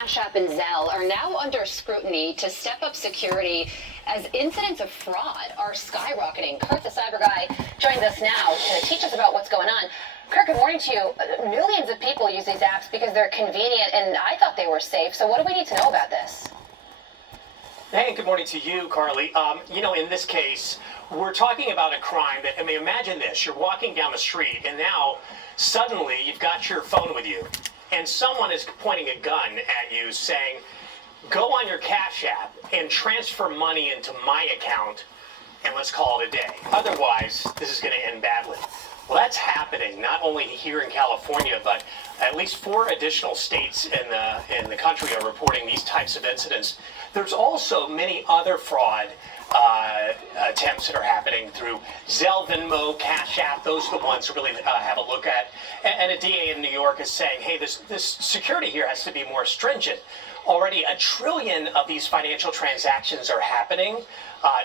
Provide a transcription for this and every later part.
Cash App and Zelle are now under scrutiny to step up security as incidents of fraud are skyrocketing. Kurt, the cyber guy, joins us now to teach us about what's going on. Kurt, good morning to you. Millions of people use these apps because they're convenient, and I thought they were safe. So what do we need to know about this? Hey, good morning to you, Carly. In this case, we're talking about a crime that, imagine this. You're walking down the street, and now suddenly you've got your phone with you, and someone is pointing a gun at you saying, go on your Cash App and transfer money into my account, and let's call it a day. Otherwise, this is going to end badly. Well, that's happening not only here in California, but at least 4 additional states in the country are reporting these types of incidents. There's also many other fraud attempts that are happening through Zelle, Venmo, Cash App. Those are the ones to really have a look at. And a DA in New York is saying, hey, this security here has to be more stringent. Already 1 trillion of these financial transactions are happening.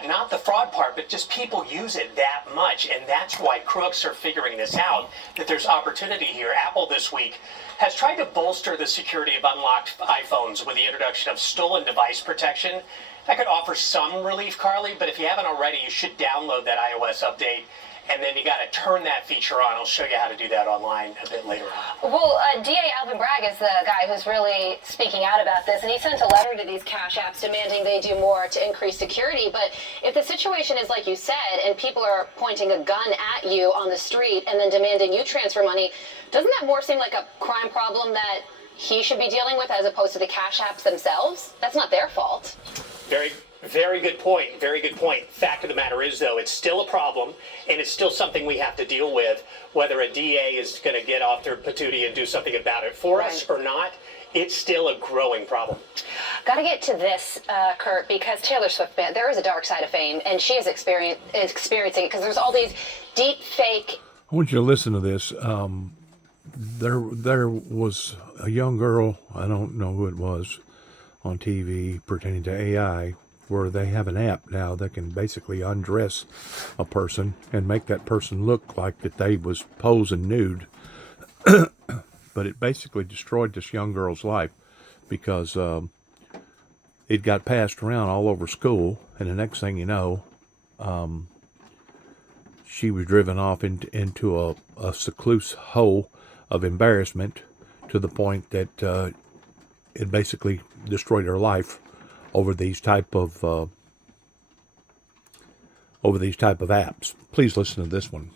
Not the fraud part, but just people use it that much. And that's why crooks are figuring this out, that there's opportunity here. Apple this week has tried to bolster the security of unlocked iPhones with the introduction of stolen device protection. That could offer some relief, Carly, but if you haven't already, you should download that iOS update. And then you got to turn that feature on. I'll show you how to do that online a bit later on. Well, DA Alvin Bragg is the guy who's really speaking out about this, and he sent a letter to these Cash Apps demanding they do more to increase security. But if the situation is like you said, and people are pointing a gun at you on the street and then demanding you transfer money, doesn't that more seem like a crime problem that he should be dealing with as opposed to the Cash Apps themselves? That's not their fault. Very good point. Very good point. Fact of the matter is, though, it's still a problem, and it's still something we have to deal with. Whether a DA is going to get off their patootie and do something about it for us or not, it's still a growing problem. Got to get to this, Kurt, because Taylor Swift, there is a dark side of fame, and she is experiencing it because there's all these deep fake. I want you to listen to this. There was a young girl, I don't know who it was, on TV pertaining to AI, where they have an app now that can basically undress a person and make that person look like that they was posing nude. But it basically destroyed this young girl's life because it got passed around all over school, and the next thing you know, she was driven off into a secluded hole of embarrassment to the point that it basically destroyed her life over these type of apps. Please listen to this one.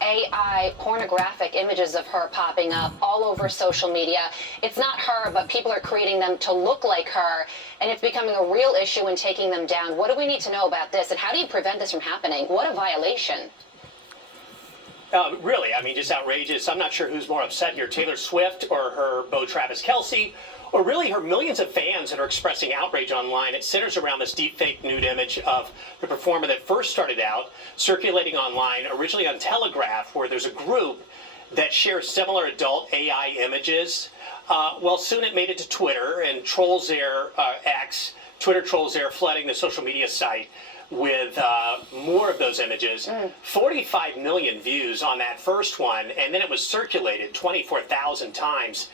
AI pornographic images of her popping up all over social media. It's not her, but people are creating them to look like her, and it's becoming a real issue in taking them down. What do we need to know about this, and how do you prevent this from happening? What a violation. Really, just outrageous. I'm not sure who's more upset here, Taylor Swift or her beau Travis Kelce, or really her millions of fans that are expressing outrage online. It centers around this deepfake nude image of the performer that first started out circulating online, originally on Telegraph, where there's a group that shares similar adult AI images. Soon it made it to Twitter, and trolls there, Twitter trolls there flooding the social media site with more of those images. 45 million views on that first one, and then it was circulated 24,000 times.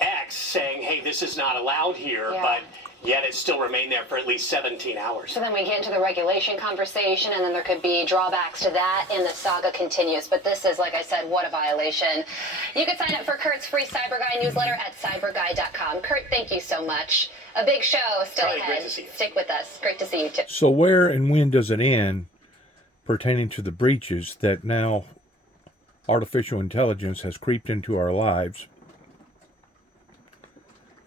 X saying, hey, this is not allowed here, but yet it still remained there for at least 17 hours. So then we get into the regulation conversation, and then there could be drawbacks to that, and the saga continues. But this is, like I said, what a violation. You can sign up for Kurt's free Cyber Guy newsletter at cyberguy.com. Kurt, thank you so much. A big show still ahead. Great to see you. Stick with us. Great to see you, too. So where and when does it end pertaining to the breaches that now artificial intelligence has creeped into our lives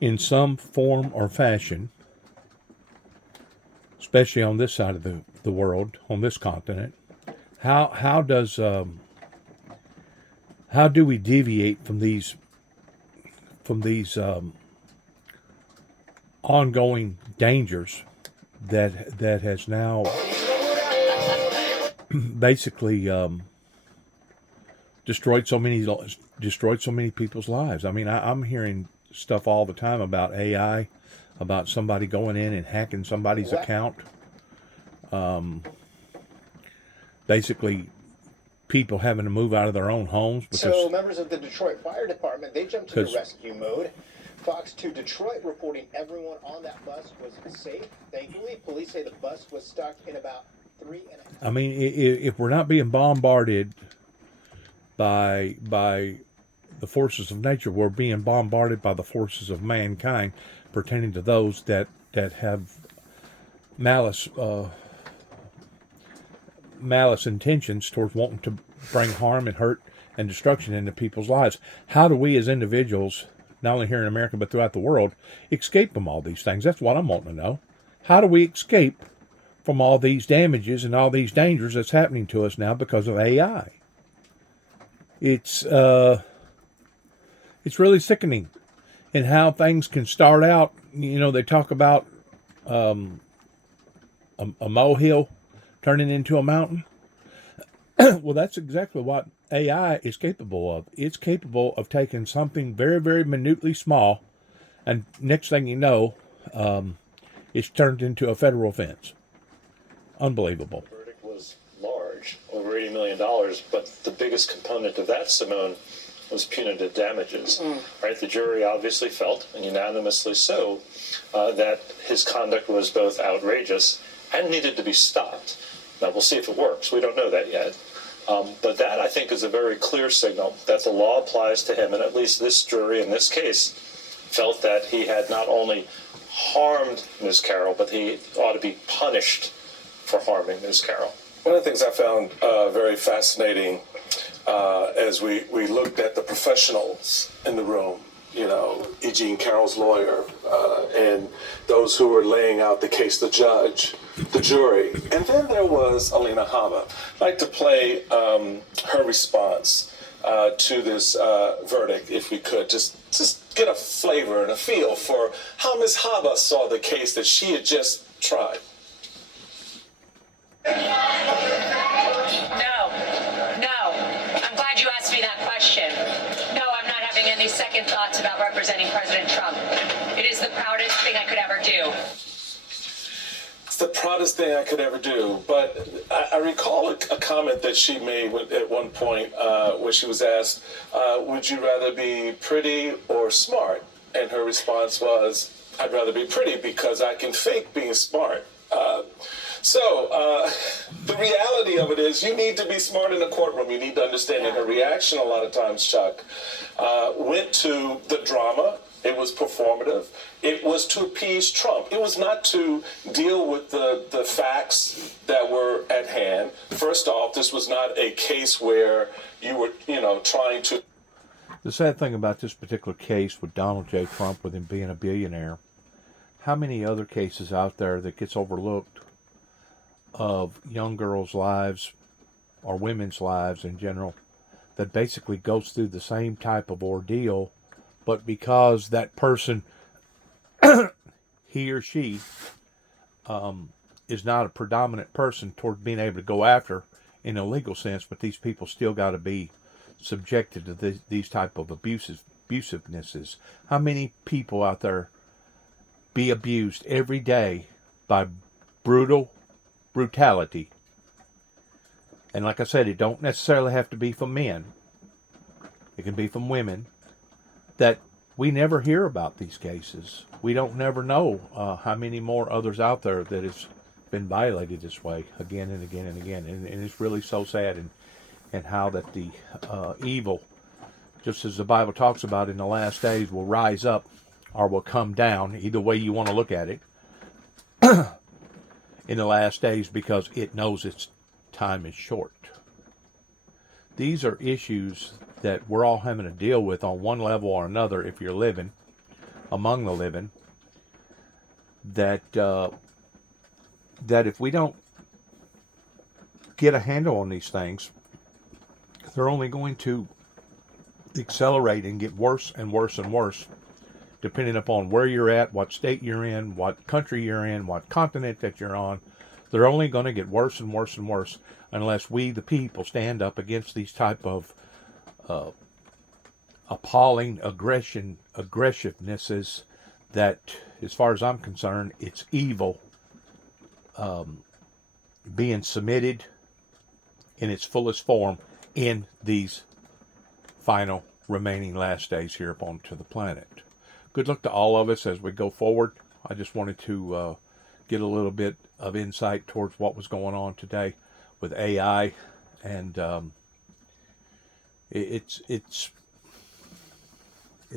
in some form or fashion, especially on this side of the world, on this continent? How do we deviate from these ongoing dangers that has now basically destroyed so many people's lives? I'm hearing stuff all the time about AI, about somebody going in and hacking somebody's account, basically people having to move out of their own homes because. So members of the Detroit Fire Department, they jumped into rescue mode. Fox 2 Detroit reporting everyone on that bus was safe. Thankfully, police say the bus was stuck in about 3.5. I mean, if we're not being bombarded by the forces of nature, we're being bombarded by the forces of mankind, pertaining to those that have malice intentions towards wanting to bring harm and hurt and destruction into people's lives. How do we as individuals, not only here in America but throughout the world, escape from all these things? That's what I'm wanting to know. How do we escape from all these damages and all these dangers that's happening to us now because of AI? It's really sickening in how things can start out. You know, they talk about a molehill turning into a mountain. Well, that's exactly what AI is capable of. It's capable of taking something very, very minutely small, and next thing you know, it's turned into a federal offense. Unbelievable. The verdict was large, over $80 million, but the biggest component of that, Simone, was punitive damages. Right? The jury obviously felt, and unanimously so, that his conduct was both outrageous and needed to be stopped. Now, we'll see if it works. We don't know that yet. But that, I think, is a very clear signal that the law applies to him, and at least this jury in this case felt that he had not only harmed Ms. Carroll, but he ought to be punished for harming Ms. Carroll. One of the things I found very fascinating as we looked at the professionals in the room, you know, E. Jean Carroll's lawyer, and those who were laying out the case, the judge, the jury, and then there was Alina Habba. I'd like to play her response to this verdict, if we could, just get a flavor and a feel for how Ms. Habba saw the case that she had just tried. No. I'm glad you asked me that question. No, I'm not having any second thoughts about representing President Trump. It is the proudest thing I could ever do. It's the proudest thing I could ever do. But I recall a comment that she made at one point where she was asked, would you rather be pretty or smart? And her response was, I'd rather be pretty because I can fake being smart. So the reality of it is you need to be smart in the courtroom. You need to understand that her reaction a lot of times, Chuck, went to the drama. It was performative. It was to appease Trump. It was not to deal with the facts that were at hand. First off, this was not a case where you were, trying to... The sad thing about this particular case with Donald J. Trump, with him being a billionaire, how many other cases out there that gets overlooked of young girls' lives or women's lives in general that basically goes through the same type of ordeal, but because that person, he or she, is not a predominant person toward being able to go after in a legal sense, but these people still got to be subjected to these type of abusivenesses. How many people out there be abused every day by brutality? And like I said, it don't necessarily have to be from men. It can be from women. That we never hear about these cases. We don't never know how many more others out there that has been violated this way again and again and again. And it's really so sad, and how that the evil, just as the Bible talks about in the last days, will rise up or will come down, either way you want to look at it, in the last days, because it knows its time is short. These are issues that we're all having to deal with on one level or another if you're living, among the living, that if we don't get a handle on these things, they're only going to accelerate and get worse and worse and worse, depending upon where you're at, what state you're in, what country you're in, what continent that you're on. They're only going to get worse and worse and worse unless we, the people, stand up against these type of appalling aggressivenesses that, as far as I'm concerned, it's evil being submitted in its fullest form in these final remaining last days here upon to the planet. Good luck to all of us as we go forward. I just wanted to get a little bit of insight towards what was going on today with AI, and it's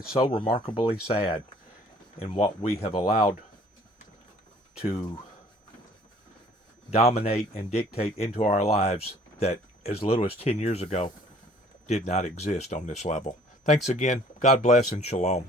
so remarkably sad in what we have allowed to dominate and dictate into our lives that as little as 10 years ago did not exist on this level. Thanks again. God bless and shalom.